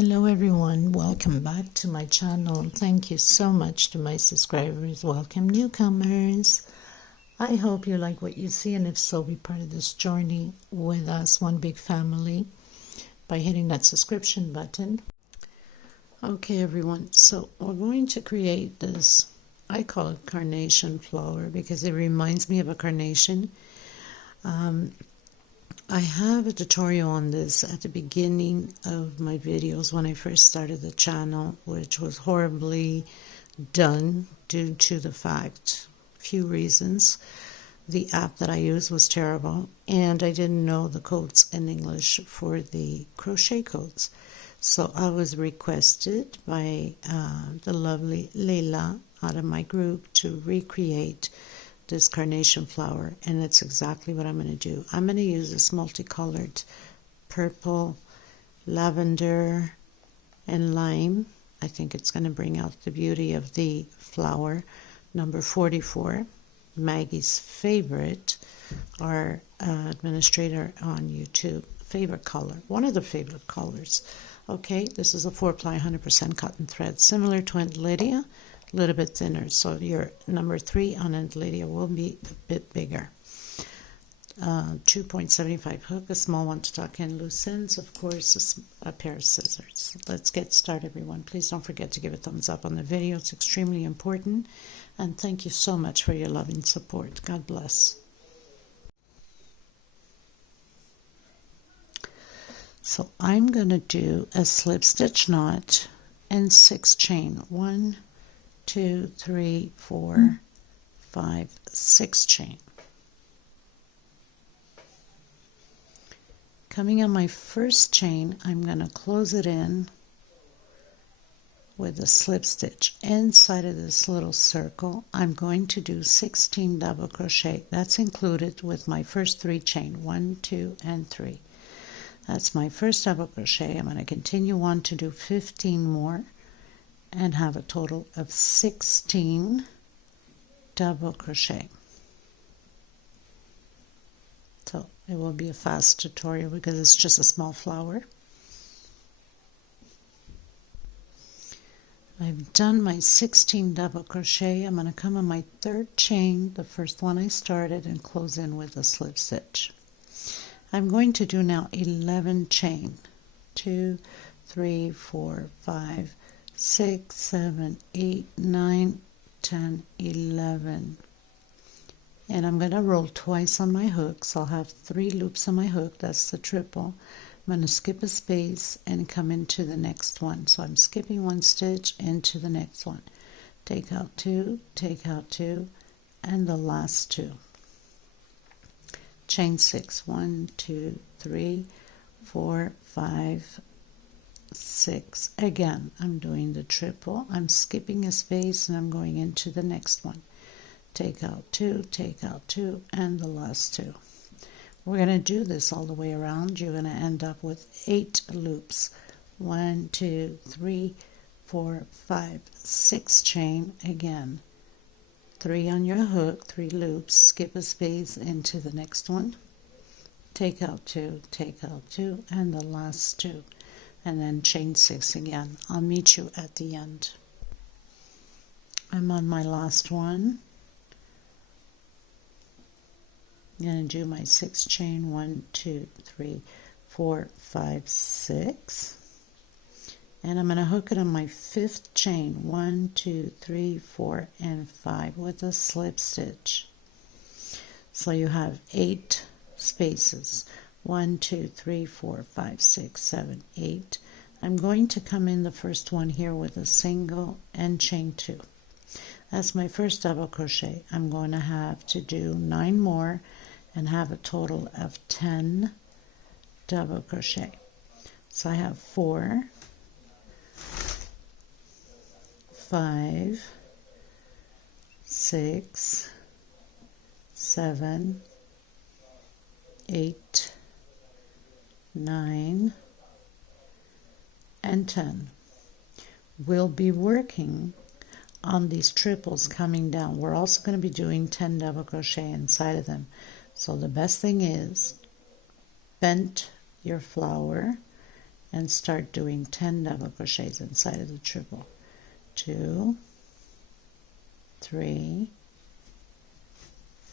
Hello everyone, welcome back to my channel. Thank you so much to my subscribers. Welcome newcomers. I hope you like what you see, and if so, be part of this journey with us, one big family, by hitting that subscription button. Okay everyone, so we're going to create this, I call it carnation flower because it reminds me of a carnation. I have a tutorial on this at the beginning of my videos when I first started the channel, which was horribly done due to the fact, few reasons. The app that I used was terrible, and I didn't know the codes in English for the crochet codes. So I was requested by the lovely Leila out of my group to recreate this carnation flower, and that's exactly what I'm going to do. I'm going to use this multicolored purple, lavender, and lime. I think it's going to bring out the beauty of the flower. Number 44, Maggie's favorite, our administrator on YouTube, favorite color, one of the favorite colors. Okay, this is a 4-ply 100% cotton thread, similar to Aunt Lydia, a little bit thinner, so your number 3 on Aunt Lydia will be a bit bigger. 2.75 hook, a small one to tuck in loose ends, of course a pair of scissors. Let's get started everyone. Please don't forget to give a thumbs up on the video, it's extremely important, and thank you so much for your love and support. God bless. So I'm going to do a slip stitch knot and 6 chain. 1, 2, 3, 4, 5, 6 chain. Coming on my first chain, I'm going to close it in with a slip stitch. Inside of this little circle, I'm going to do 16 double crochet. That's included with my first 3 chain, 1, 2, and 3. That's my first double crochet. I'm going to continue on to do 15 more and have a total of 16 double crochet. So it will be a fast tutorial because it's just a small flower. I've done my 16 double crochet. I'm going to come on my 3rd chain, the first one I started, and close in with a slip stitch. I'm going to do now 11 chain. 2, 3, 4, 5, 6, 7, 8, 9, 10, 11. And I'm going to roll twice on my hook, so I'll have 3 loops on my hook. That's the triple. I'm going to skip a space and come into the next one. So I'm skipping 1 stitch into the next one. Take out 2, and the last 2. Chain 6. 1, 2, 3, 4, 5, 6. Again, I'm doing the triple. I'm skipping a space and I'm going into the next one. Take out 2, and the last 2. We're going to do this all the way around. You're going to end up with 8 loops. 1, 2, 3, 4, 5, 6 chain. Again, 3 on your hook, 3 loops, skip a space into the next one. Take out 2, and the last 2. And then chain 6 again. I'll meet you at the end. I'm on my last one. I'm going to do my 6 chain. 1, 2, 3, 4, 5, 6. And I'm going to hook it on my 5th chain. 1, 2, 3, 4, and 5 with a slip stitch. So you have 8 spaces. 1, 2, 3, 4, 5, 6, 7, 8. I'm going to come in the first one here with a single and chain 2. That's my first double crochet. I'm going to have to do 9 more and have a total of 10 double crochet. So I have 4, 5, 6, 7, 8, 9, and 10. We'll be working on these triples coming down. We're also going to be doing 10 double crochet inside of them. So the best thing is bend your flower and start doing 10 double crochets inside of the triple. 2, 3,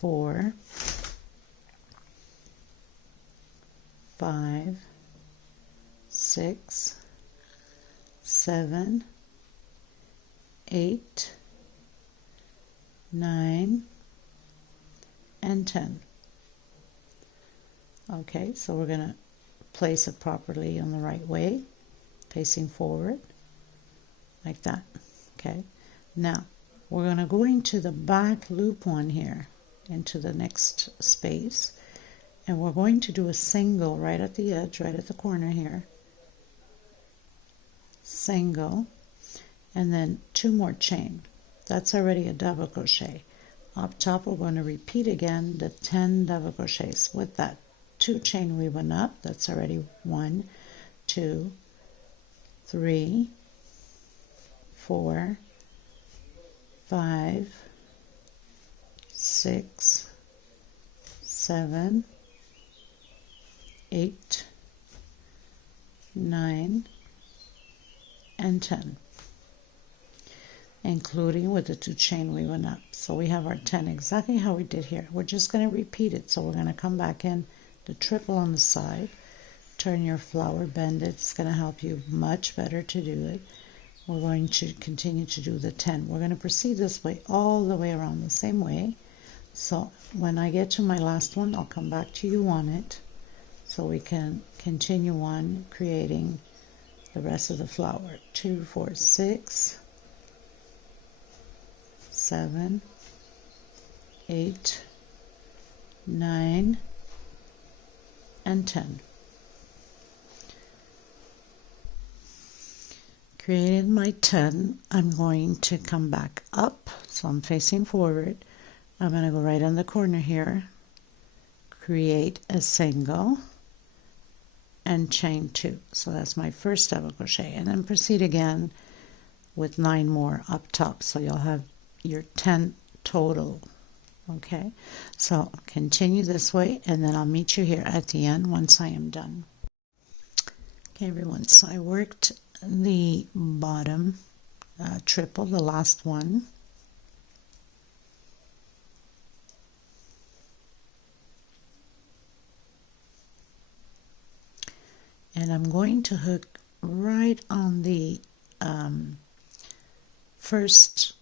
4, 5, 6, 7, 8, 9, and 10. Okay, so we're going to place it properly in the right way, facing forward, like that. Okay, now we're going to go into the back loop one here, into the next space, and we're going to do a single right at the edge, right at the corner here, single, and then 2 more chain. That's already a double crochet. Up top we're going to repeat again the 10 double crochets with that 2 chain we went up. That's already 1, 2, 3, 4, 5, 6, 7, 8, 9, and 10, including with the 2 chain we went up. So we have our 10 exactly how we did here. We're just going to repeat it. So we're going to come back in the triple on the side, turn your flower, bend it. It's going to help you much better to do it. We're going to continue to do the 10. We're going to proceed this way all the way around the same way. So when I get to my last one, I'll come back to you on it so we can continue on creating the rest of the flower. 2, 4, 6, 7, 8, 9, and 10. Created my 10. I'm going to come back up, so I'm facing forward. I'm going to go right on the corner here, create a single, and chain 2. So that's my first double crochet, and then proceed again with 9 more up top, so you'll have your 10 total. Okay, so continue this way, and then I'll meet you here at the end once I am done. Okay everyone, so I worked the bottom triple, the last one, and I'm going to hook right on the first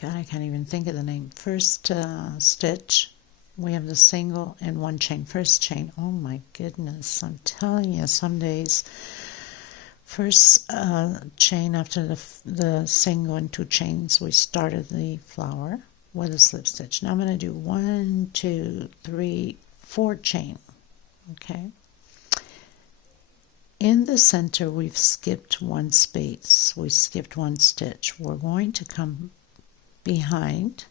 God, I can't even think of the name. First stitch, we have the single and 1 chain. First chain, oh my goodness, I'm telling you, some days. First chain after the single and 2 chains, we started the flower with a slip stitch. Now I'm going to do 1, 2, 3, 4 chain. Okay. In the center, we've skipped 1 space. We skipped 1 stitch. We're going to come behind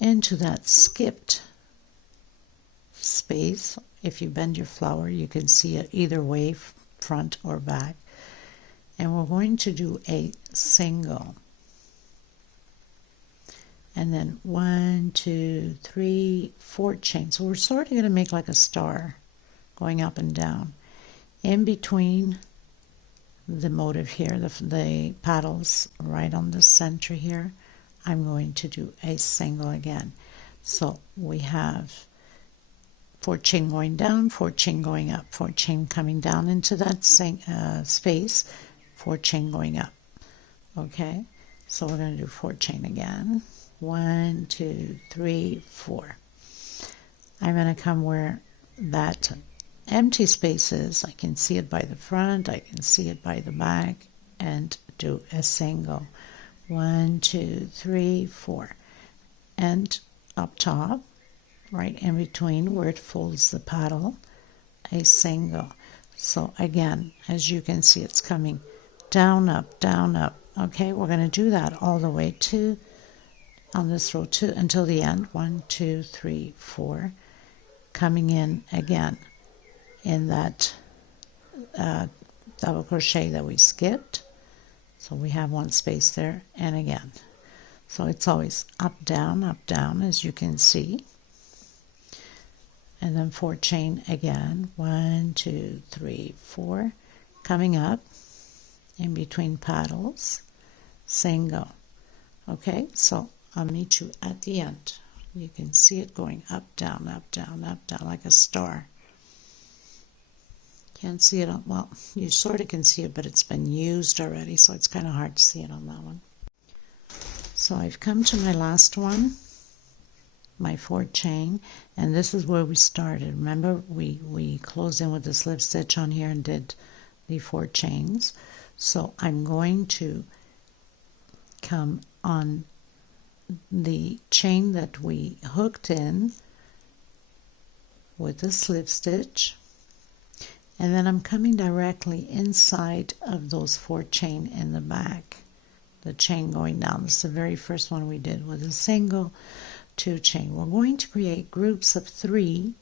into that skipped space. If you bend your flower, you can see it either way, front or back. And we're going to do a single. And then 1, 2, 3, 4 chains. So we're sort of going to make like a star going up and down. In between the motif here, the petals right on the center here, I'm going to do a single again. So we have 4 chain going down, 4 chain going up, 4 chain coming down into that space, 4 chain going up. Okay, so we're going to do 4 chain again. 1, 2, 3, 4. I'm going to come where that empty space is. I can see it by the front, I can see it by the back, and do a single. 1, 2, 3, 4. And up top, right in between where it folds the petal, a single. So again, as you can see, it's coming down, up, down, up. Okay, we're going to do that all the way to on this row until the end. 1, 2, 3, 4. Coming in again in that double crochet that we skipped. So we have 1 space there, and again. So it's always up, down, as you can see. and then 4 chain again, 1 2 3 4, coming up in between paddles, single. Okay, so I'll meet you at the end. You can see it going up, down, up, down, up, down, like a star. Can't see it on, well, you sort of can see it, but it's been used already, so it's kind of hard to see it on that one. So I've come to my last one, my 4 chain, and this is where we started. Remember, we closed in with the slip stitch on here and did the 4 chains. So I'm going to come on the chain that we hooked in with the slip stitch, and then I'm coming directly inside of those 4 chain in the back, the chain going down. This is the very first one we did with a single 2 chain. We're going to create groups of 3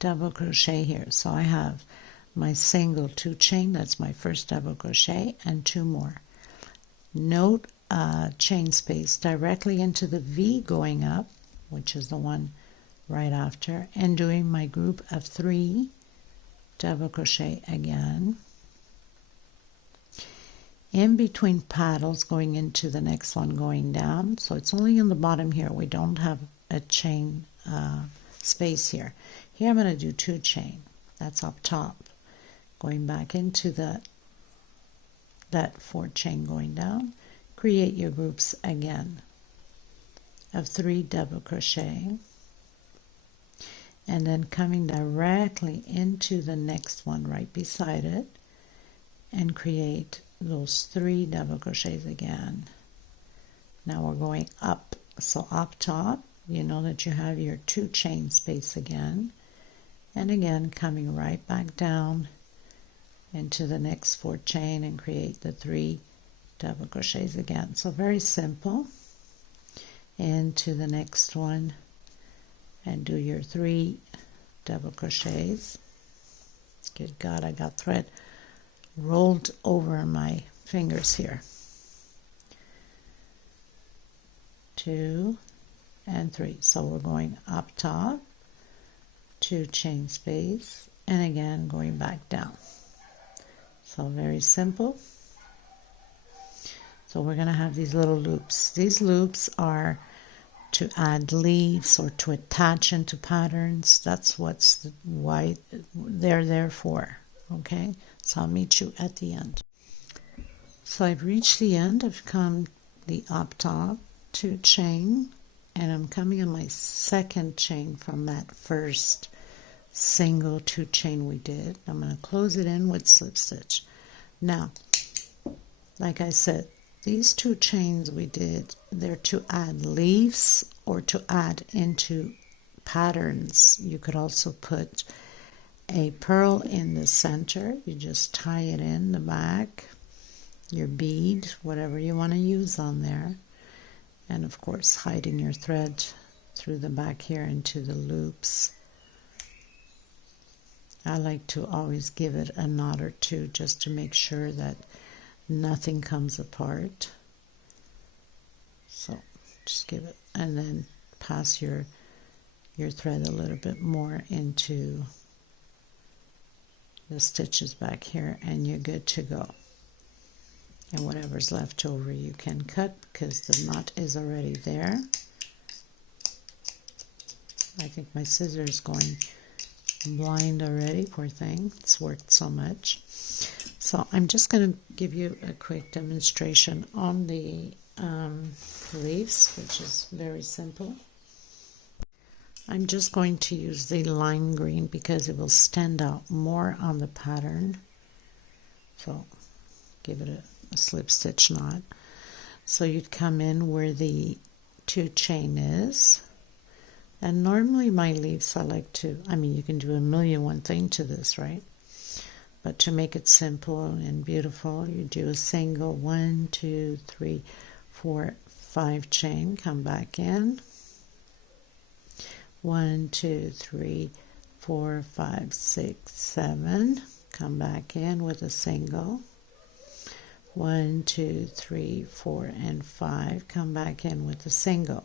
double crochet here. So I have my single 2 chain, that's my first double crochet, and 2 more. Note chain space directly into the V going up, which is the one right after, and doing my group of 3 double crochet again, in between paddles going into the next one going down. So it's only in the bottom here, we don't have a chain space here. Here I'm going to do 2 chain, that's up top, going back into that 4 chain going down. Create your groups again of 3 double crochet, and then coming directly into the next one right beside it and create those 3 double crochets again. Now we're going up, so up top you know that you have your 2 chain space again, and again coming right back down into the next 4 chain and create the 3 double crochets again. So very simple. Into the next one and do your 3 double crochets. Good God, I got thread rolled over my fingers here. 2 and 3. So we're going up top, 2 chain space, and again going back down. So very simple. So we're going to have these little loops. These loops are to add leaves or to attach into patterns. That's why they're there for. Okay, so I'll meet you at the end. So I've reached the end. I've come the up top 2 chain, and I'm coming on my second chain from that first single 2 chain we did. I'm going to close it in with slip stitch. Now, like I said, these 2 chains we did, they're to add leaves or to add into patterns. You could also put a pearl in the center. You just tie it in the back, your bead, whatever you want to use on there. And of course, hiding your thread through the back here into the loops. I like to always give it a knot or 2 just to make sure that nothing comes apart. So just give it, and then pass your thread a little bit more into the stitches back here, and you're good to go. And whatever's left over you can cut because the knot is already there. I think my scissor is going blind already, poor thing, it's worked so much. So I'm just going to give you a quick demonstration on the leaves, which is very simple. I'm just going to use the lime green because it will stand out more on the pattern. So give it a slip stitch knot. So you'd come in where the 2 chain is. And normally my leaves I like to, you can do 1,000,001 thing to this, right? But to make it simple and beautiful, you do a single 1 2 3 4 5 chain, come back in, 1 2 3 4 5 6 7, come back in with a single, 1 2 3 4 and 5, come back in with a single.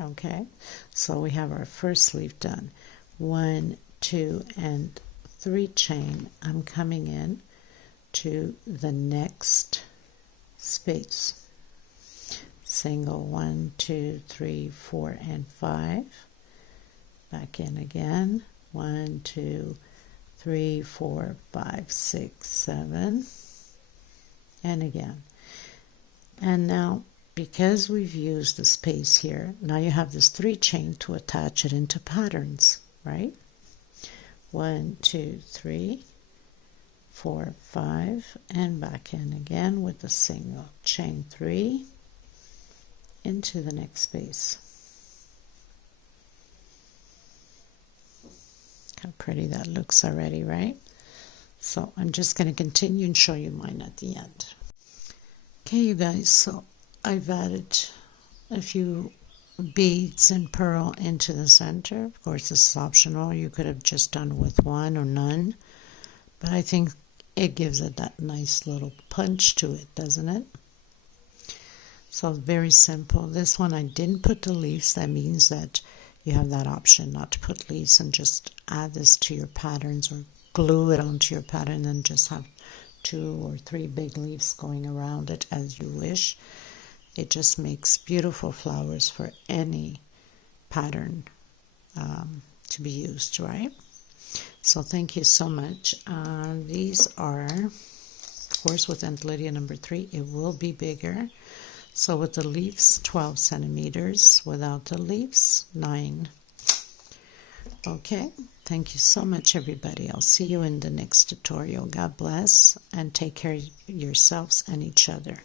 Okay, so we have our first leaf done. 1, 2, and 3 chain. I'm coming in to the next space. Single 1, 2, 3, 4, and 5. Back in again. 1, 2, 3, 4, 5, 6, 7, and again. And now, because we've used the space here, now you have this 3 chain to attach it into patterns, right? 1, 2, 3, 4, 5, and back in again with a single chain 3 into the next space. How pretty that looks already, right? So I'm just going to continue and show you mine at the end. Okay, you guys, so I've added a few beads and pearl into the center. Of course, this is optional. You could have just done with one or none, but I think it gives it that nice little punch to it, doesn't it? So very simple. This one I didn't put the leaves. That means that you have that option not to put leaves and just add this to your patterns or glue it onto your pattern and just have 2 or 3 big leaves going around it as you wish. It just makes beautiful flowers for any pattern to be used, right? So thank you so much. These are, of course, with Aunt Lydia number 3, it will be bigger. So with the leaves, 12 centimeters. Without the leaves, 9. Okay, thank you so much, everybody. I'll see you in the next tutorial. God bless, and take care of yourselves and each other.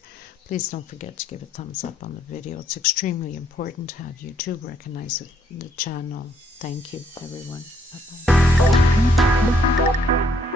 Please don't forget to give a thumbs up on the video. It's extremely important to have YouTube recognize the channel. Thank you, everyone. Bye-bye.